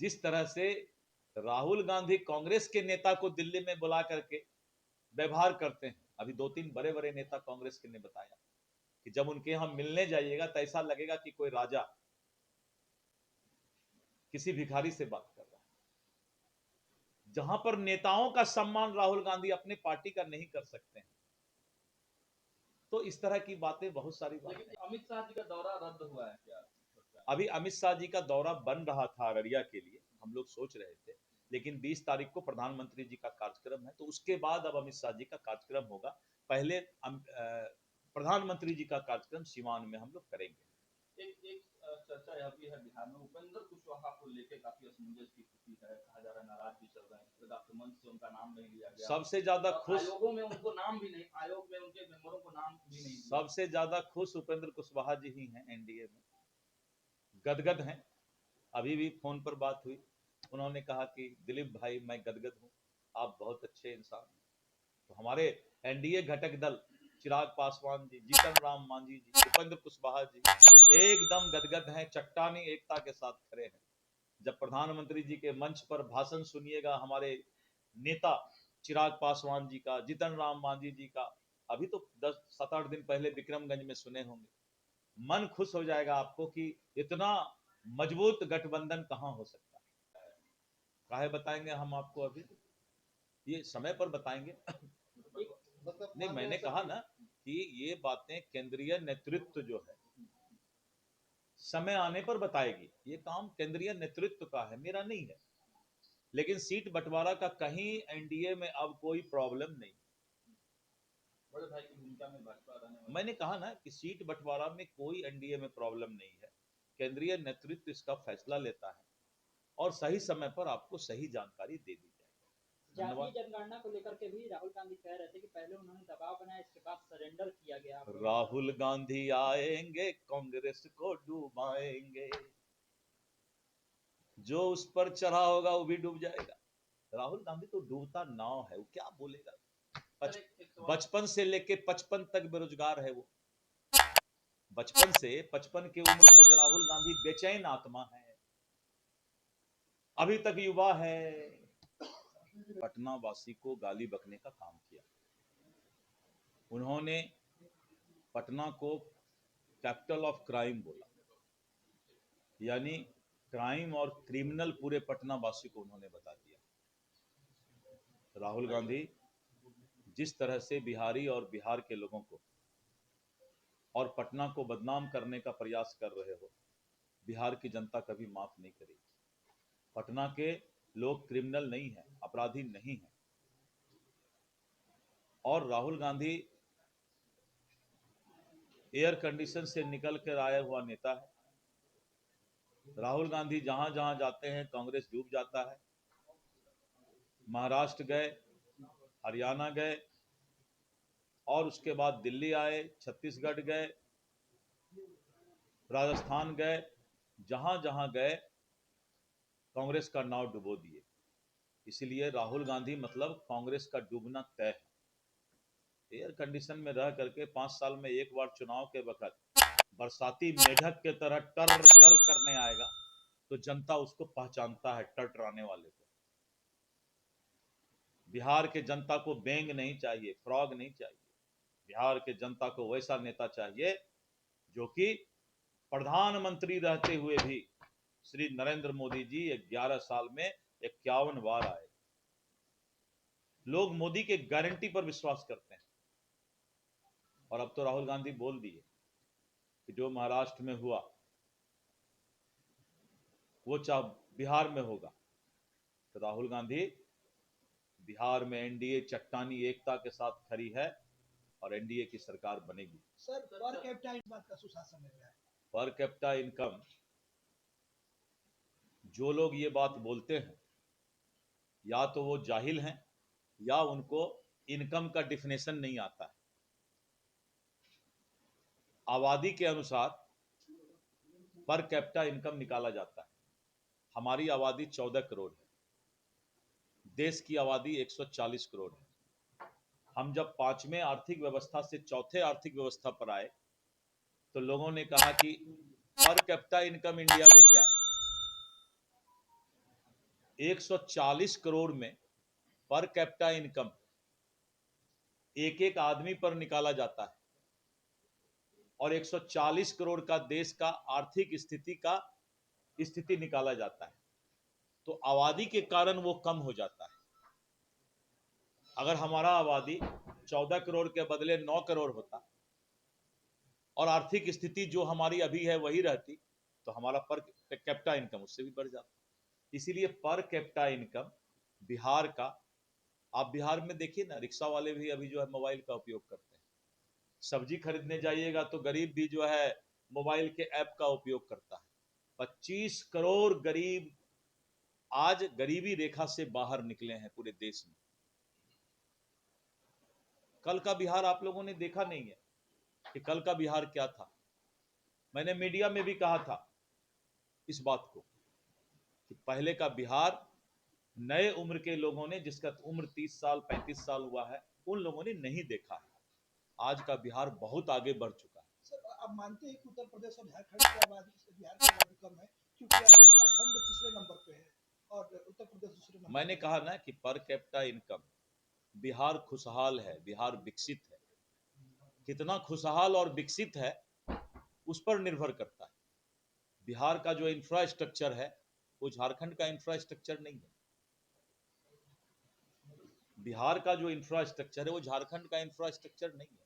जिस तरह से राहुल गांधी कांग्रेस के नेता को दिल्ली में बुला करके व्यवहार करते हैं, अभी 2-3 बड़े बड़े नेता कांग्रेस के ने बताया कि जब उनके यहां मिलने जाइएगा तो ऐसा लगेगा कि कोई राजा किसी भिखारी से बात कर रहा है। जहां पर नेताओं का सम्मान राहुल गांधी अपने पार्टी का नहीं कर सकते हैं, तो इस तरह की बातें बहुत सारी बातें। अमित शाह जी का दौरा रद्द हुआ है क्या? अभी अमित शाह जी का दौरा बन रहा था अररिया के लिए, हम लोग सोच रहे थे, लेकिन 20 तारीख को प्रधानमंत्री जी का कार्यक्रम है, तो उसके बाद अब अमित शाह जी का कार्यक्रम होगा। पहले प्रधानमंत्री जी का कार्यक्रम सिवान में हम लोग करेंगे। एक चर्चा यह भी है बिहार में उपेंद्र कुशवाहा को लेकर काफी असमंजस की स्थिति है, कहा जा रहा है नाराज भी चल रहे हैं, मंच से उनका नाम नहीं लिया गया। सबसे ज्यादा खुश आयोगों में उनको नाम भी नहीं, आयोग में उनके मेंबरों को नाम भी नहीं। सबसे ज्यादा खुश उपेंद्र कुशवाहा जी ही हैं, एनडीए में गदगद हैं। अभी भी फोन पर बात हुई, उन्होंने कहा कि दिलीप भाई मैं गदगद हूं, आप बहुत अच्छे इंसान हैं। तो हमारे एनडीए घटक दल चिराग पासवान जी, जीतन राम मांझी जी, उपेंद्र कुशवाहा जी एकदम गदगद हैं, चट्टानी एकता के साथ खड़े हैं। जब प्रधानमंत्री जी के मंच पर भाषण सुनिएगा हमारे नेता चिराग पासवान जी का, जीतन राम मांझी जी का, अभी तो 10-7-8 दिन पहले विक्रमगंज में सुने होंगे, मन खुश हो जाएगा आपको कि इतना मजबूत गठबंधन कहां हो सकता है। काहे बताएंगे हम आपको, अभी ये समय पर बताएंगे। नहीं, मैंने कहा ना कि ये बातें केंद्रीय नेतृत्व जो है समय आने पर बताएगी, ये काम केंद्रीय नेतृत्व का है, मेरा नहीं है। लेकिन सीट बंटवारा का कहीं एनडीए में अब कोई प्रॉब्लम नहीं। बड़े भाई की भूमिका में भाजपा रहने वाली, मैंने कहा ना कि सीट बंटवारा में कोई एनडीए में प्रॉब्लम नहीं है, केंद्रीय नेतृत्व इसका फैसला लेता है और सही समय पर आपको सही जानकारी दे दी जाएगी। जातीय जनगणना को लेकर के भी राहुल गांधी कह रहे थे कि पहले उन्होंने दबाव बनाया, इसके बाद सरेंडर किया गया। राहुल गांधी आएंगे कांग्रेस को डुबाएंगे, जो उस पर चढ़ा होगा वो भी डूब जाएगा। राहुल गांधी तो डूबता नाव है, वो क्या बोलेगा। बचपन से लेके 55 तक बेरोजगार है वो, बचपन से 55 की उम्र तक राहुल गांधी बेचैन आत्मा है, अभी तक युवा है। पटना वासी को गाली बकने का काम किया उन्होंने, पटना को कैपिटल ऑफ क्राइम बोला, यानी क्राइम और क्रिमिनल पूरे पटना वासी को उन्होंने बता दिया। राहुल गांधी जिस तरह से बिहारी और बिहार के लोगों को और पटना को बदनाम करने का प्रयास कर रहे हो, बिहार की जनता कभी माफ नहीं करेगी। पटना के लोग क्रिमिनल नहीं है, अपराधी नहीं है, और राहुल गांधी एयर कंडीशन से निकल कर आया हुआ नेता है। राहुल गांधी जहां जहां जाते हैं कांग्रेस डूब जाता है। महाराष्ट्र गए, हरियाणा गए, और उसके बाद दिल्ली आए, छत्तीसगढ़ गए, राजस्थान गए, जहां जहां गए कांग्रेस का नाव डुबो दिए। इसलिए राहुल गांधी मतलब कांग्रेस का डूबना तय है। एयर कंडीशन में रह करके 5 साल में एक बार चुनाव के वक्त बरसाती मेढक के तरह टर टर करने आएगा तो जनता उसको पहचानता है, टरटराने वाले को। बिहार के जनता को बेंग नहीं चाहिए, फ्रॉग नहीं चाहिए। बिहार के जनता को वैसा नेता चाहिए जो कि प्रधानमंत्री रहते हुए भी श्री नरेंद्र मोदी जी 11 साल में 51 बार आए। लोग मोदी के गारंटी पर विश्वास करते हैं, और अब तो राहुल गांधी बोल दिए कि जो महाराष्ट्र में हुआ वो चाहे बिहार में होगा। तो राहुल गांधी बिहार में एनडीए चट्टानी एकता के साथ खड़ी है और एनडीए की सरकार बनेगी। सर, पर कैपिटा इस बात का सुशासन है क्या? पर कैपिटा इनकम, जो लोग ये बात बोलते हैं या तो वो जाहिल हैं या उनको इनकम का डिफिनेशन नहीं आता है। आबादी के अनुसार पर कैपिटा इनकम निकाला जाता है। हमारी आबादी 14 करोड़ है, देश की आबादी 140 करोड़ है। हम जब 5वें आर्थिक व्यवस्था से चौथे आर्थिक व्यवस्था पर आए तो लोगों ने कहा कि पर कैपिटा इनकम इंडिया में क्या है। 140 करोड़ में पर कैपिटा इनकम एक एक आदमी पर निकाला जाता है और 140 करोड़ का देश का आर्थिक स्थिति निकाला जाता है, तो आबादी के कारण वो कम हो जाता है। अगर हमारा आबादी 14 करोड़ के बदले 9 करोड़ होता और आर्थिक स्थिति जो हमारी अभी है वही रहती, तो हमारा पर कैपिटा इनकम उससे भी बढ़ जाता। इसीलिए पर कैपिटा इनकम बिहार का, आप बिहार में देखिए ना, रिक्शा वाले भी अभी जो है मोबाइल का उपयोग करते हैं। सब्जी खरीदने जाइएगा तो गरीब भी जो है मोबाइल के ऐप का उपयोग करता है। 25 करोड़ गरीब आज गरीबी रेखा से बाहर निकले हैं पूरे देश में। कल का बिहार आप लोगों ने देखा नहीं है कि कल का बिहार क्या था। मैंने मीडिया में भी कहा था इस बात को कि पहले का बिहार नए उम्र के लोगों ने, जिसका उम्र 30 साल 35 साल हुआ है, उन लोगों ने नहीं देखा है। आज का बिहार बहुत आगे बढ़ चुका है। सर, आप मानते हैं कि उत्तर प्रदेश और झारखंड की आबादी से बिहार की आबादी कम है, क्योंकि झारखंड तीसरे नंबर पे है और उत्तर प्रदेश दूसरे नंबर? मैंने कहा ना कि पर कैपिटा इनकम बिहार खुशहाल है, बिहार विकसित है। कितना खुशहाल और विकसित है उस पर निर्भर करता है। बिहार का जो इंफ्रास्ट्रक्चर है वो झारखंड का इंफ्रास्ट्रक्चर नहीं है। बिहार का जो इंफ्रास्ट्रक्चर है वो झारखंड का इंफ्रास्ट्रक्चर नहीं है।